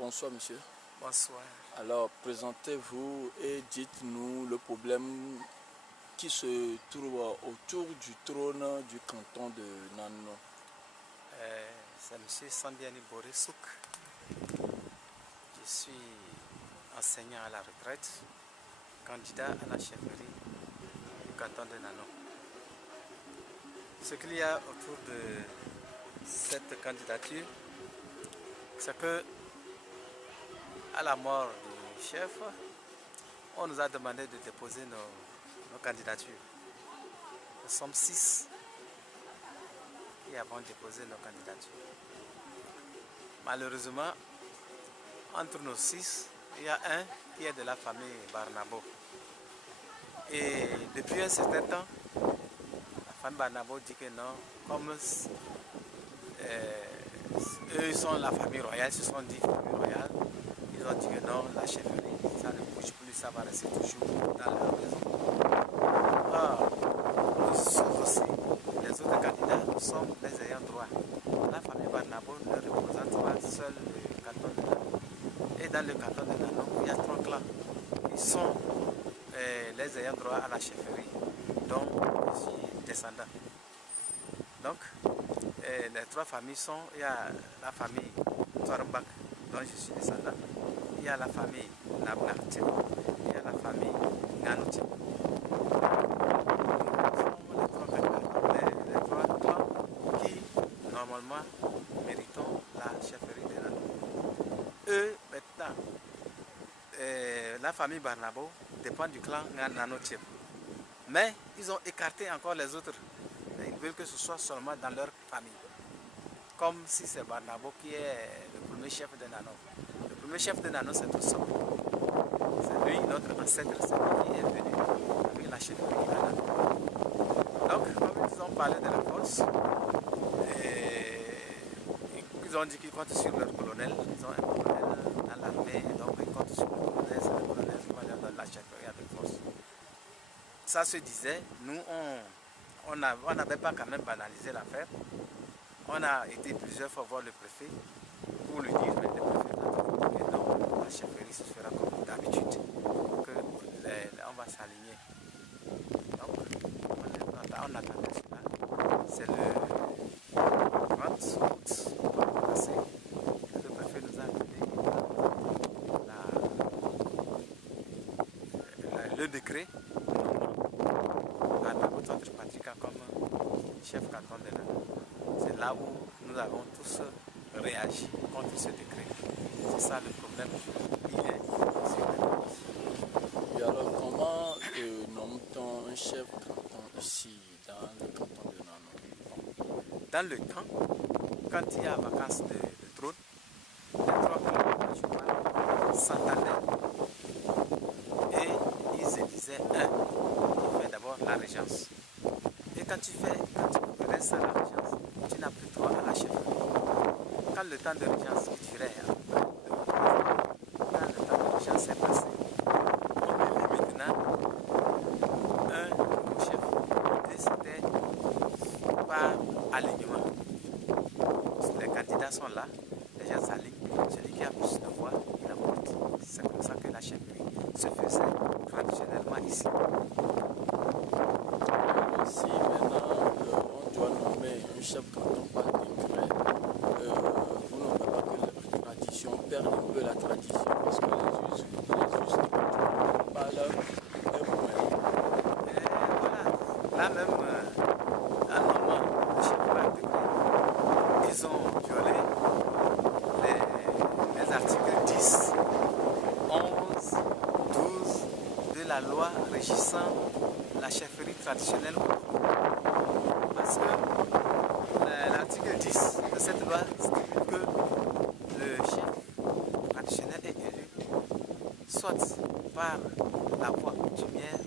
Bonsoir monsieur. Bonsoir. Alors présentez-vous et dites-nous le problème qui se trouve autour du trône du canton de Nano. C'est M. Sambiani Borissouk. Je suis enseignant à la retraite, candidat à la chefferie du canton de Nano. Ce qu'il y a autour de cette candidature, c'est que à la mort du chef, on nous a demandé de déposer nos candidatures. Nous sommes 6 qui avons déposé nos candidatures. Malheureusement, entre nos 6, il y a un qui est de la famille Barnabo. Et depuis un certain temps, la famille Barnabo dit que non, comme eux ils sont la famille royale, se sont dit famille royale, ils ont dit que non, la chefferie, ça ne bouge plus, ça va rester toujours dans leur maison. Or, nous aussi, les autres candidats, nous sommes les ayants droit. La famille Barnabo ne représente pas seul le canton de Nano. Et dans le canton de Nano, il y a 3 clans. Ils sont les ayants droit à la chefferie, dont je suis descendant. Donc, les 3 familles sont, il y a la famille Toarmbak, dont je suis descendant, il y a la famille Nabnartim, il y a la famille Nganoutim. Les 3 clans qui, normalement, méritons la chefferie de Nano. Eux, maintenant, la famille Barnabo dépend du clan Nanotim. Mais ils ont écarté encore les autres. Ils veulent que ce soit seulement dans leur famille. Comme si c'est Barnabo qui est le premier chef de Nano. Le premier chef de Nano, c'est tout simple. C'est lui, notre ancêtre, c'est lui qui est venu avec la chefferie de Nano. Donc, comme ils ont parlé de la force, ils ont dit qu'ils comptent sur leur colonel. Ils ont un colonel dans l'armée, donc ils comptent sur le colonel. C'est le colonel qui va leur donner la chefferie avec force. Ça se disait, nous, on n'avait pas quand même banalisé l'affaire. On a été plusieurs fois voir le préfet pour lui dire, mais le préfet a dit que non, la chefferie se fera comme d'habitude, qu'on va s'aligner. Donc, on attendait cela. C'est le 30 août passé que le préfet nous a donné le décret. Notre Patrika comme chef canton de Nano. C'est là où nous avons tous réagi contre ce décret. C'est ça le problème. Et alors comment nomme-t-on un chef canton ici dans le canton de Nano? Dans le camp, quand il y a vacances de trône, les 3 clans s'entendaient et ils élisaient un qui fait d'abord la régence. Et quand tu restes à la régence, tu n'as plus droit à la chefferie. Quand le temps de régence qui durait, quand le temps de régence est passé, on élit maintenant un nouveau chef. Et c'était par alignement. Les candidats sont là, les gens s'alignent. Celui qui a plus de voix, il emporte. C'est comme ça que la chefferie se faisait traditionnellement ici. Si maintenant on doit nommer un chef canton par décret, vous n'aurez pas que la tradition perd un peu la tradition parce que les us parlent un point. Voilà, là même, en nommant le chef par décret, ils ont violé les articles 10, 11, 12 de la loi régissant la chefferie traditionnelle. Parce que l'article 10 de cette loi stipule que le chef traditionnel est élu soit par la voie coutumière,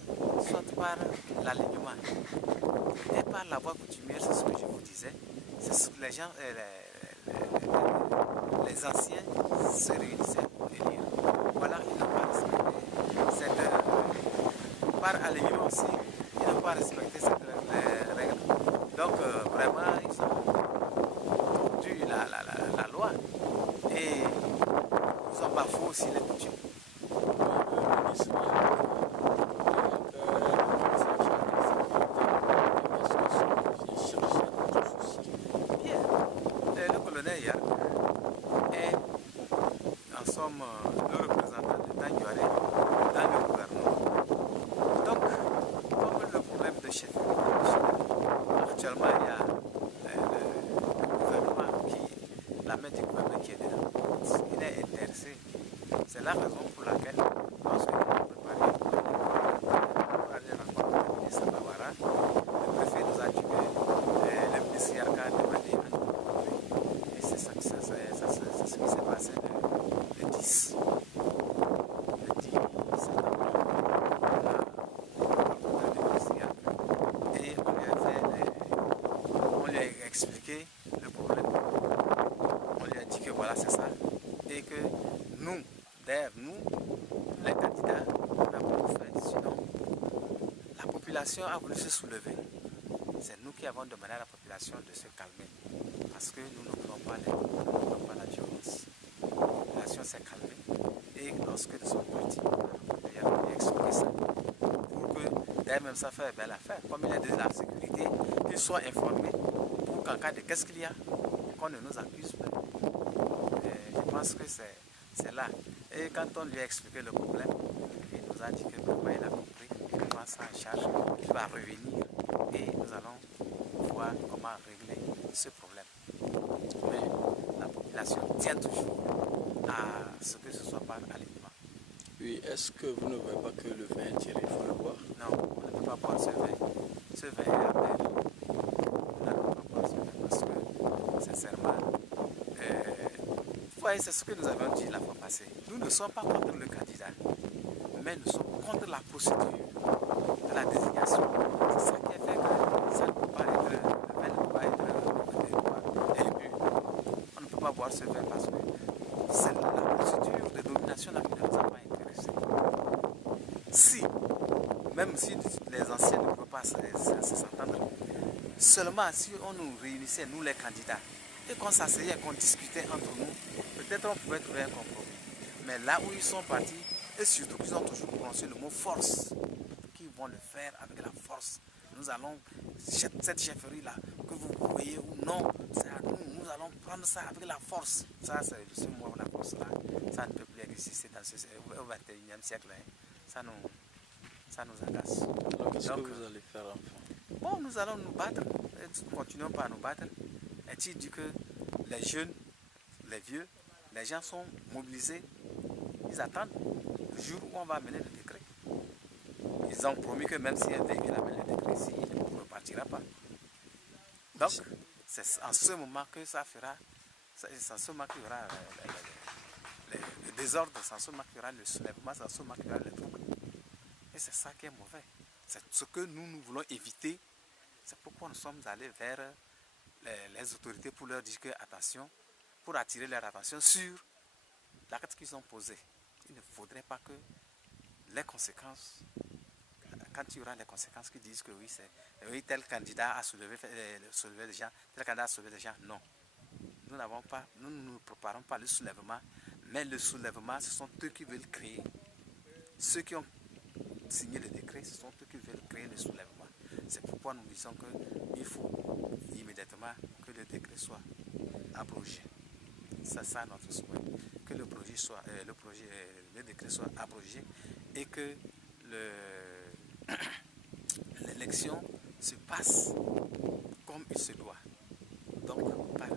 soit par l'alignement. Et par la voie coutumière, c'est ce que je vous disais, c'est ce que les gens, les anciens se réunissaient pour élire. Voilà, ils n'ont pas respecté cette par alignement aussi, ils n'ont pas respecté cette règle. Donc vraiment, ils ont tordu la loi. Et bafoue aussi les coutumes. Le ministre Bien. Le colonel hier est en somme le représentant de Tanguaré dans le gouvernement. Donc, comme le problème de chef, actuellement il y a le gouvernement la main du gouvernement qui est dedans. Il est intéressé. C'est la raison pour laquelle, lorsque nous avons préparé pour aller rencontrer le ministre Bawara, le préfet nous a dit que le ministre Yarka a demandé à nous rencontrer. Et c'est ce qui s'est passé le 10. Le 10 septembre. Et on lui a expliqué le problème. On lui a dit que voilà, c'est ça. Et que nous, derrière nous, les candidats, on a beaucoup fait. Sinon, la population a voulu se soulever. C'est nous qui avons demandé à la population de se calmer. Parce que nous ne voulons pas la violence. La population s'est calmée. Et lorsque nous sommes partis, on a expliqué ça. Pour que, derrière même ça fait belle affaire. Comme il y a de la sécurité, qu'ils soient informés. Pour qu'en cas de qu'est-ce qu'il y a, qu'on ne nous accuse pas. Je pense que c'est là. Et quand on lui a expliqué le problème, il nous a dit que papa il a compris, il prend ça en charge, il va revenir et nous allons voir comment régler ce problème. Mais la population tient toujours à ce que ce soit pas alignement. Oui, est-ce que vous ne voyez pas que le vin est tiré, il faut le boire? Non, on ne peut pas boire ce vin. Ce vin est amer. On ne peut pas boire ce vin parce que, sincèrement, voyez, c'est ce que nous avons dit la fois passée. Nous ne sommes pas contre le candidat, mais nous sommes contre la procédure de la désignation. C'est ça qui a fait que ça ne peut pas être, le vin ne peut pas être élu. On ne peut pas boire ce vin parce que c'est la procédure de domination qui ne nous a pas intéressés. Si, même si les anciens ne peuvent pas s'entendre, seulement si on nous réunissait, nous les candidats, et qu'on s'asseyait, qu'on discutait entre nous, peut-être on pouvait trouver un compromis. Mais là où ils sont partis, et surtout qu'ils ont toujours prononcé le mot force, qu'ils vont le faire avec la force. Nous allons, cette chefferie-là, que vous voyez ou non, c'est à nous, nous allons prendre ça avec la force. Ça, c'est ce mot, la force-là, ça ne peut plus exister au XXIe siècle. Hein. Ça nous agace. Alors, qu'est-ce que vous allez faire enfin? Bon, nous allons nous battre, et nous continuons pas à nous battre. Est-il dit que les jeunes, les vieux, les gens sont mobilisés, ils attendent le jour où on va amener le décret. Ils ont promis que même si un véhicule amène le décret, ici, il ne repartira pas. Donc, c'est en ce moment que ça fera, c'est en ce moment qu'il y aura le désordre, c'est en ce moment qu'il y aura le soulèvement, c'est en ce moment qu'il y aura le trouble. Et c'est ça qui est mauvais. C'est ce que nous voulons éviter. C'est pourquoi nous sommes allés vers les autorités pour leur dire que, attention, pour attirer leur attention sur l'acte qu'ils ont posé. Il ne faudrait pas que les conséquences, quand il y aura les conséquences qui disent que oui, oui, tel candidat a soulevé les gens, tel candidat a soulevé les gens, non. Nous ne préparons pas le soulèvement, mais le soulèvement, ce sont eux qui veulent créer. Ceux qui ont signé le décret, ce sont eux qui veulent créer le soulèvement. C'est pourquoi nous disons qu'il faut immédiatement que le décret soit abrogé. C'est ça notre souhait. Que le décret soit abrogé et que l'élection se passe comme il se doit. Donc, par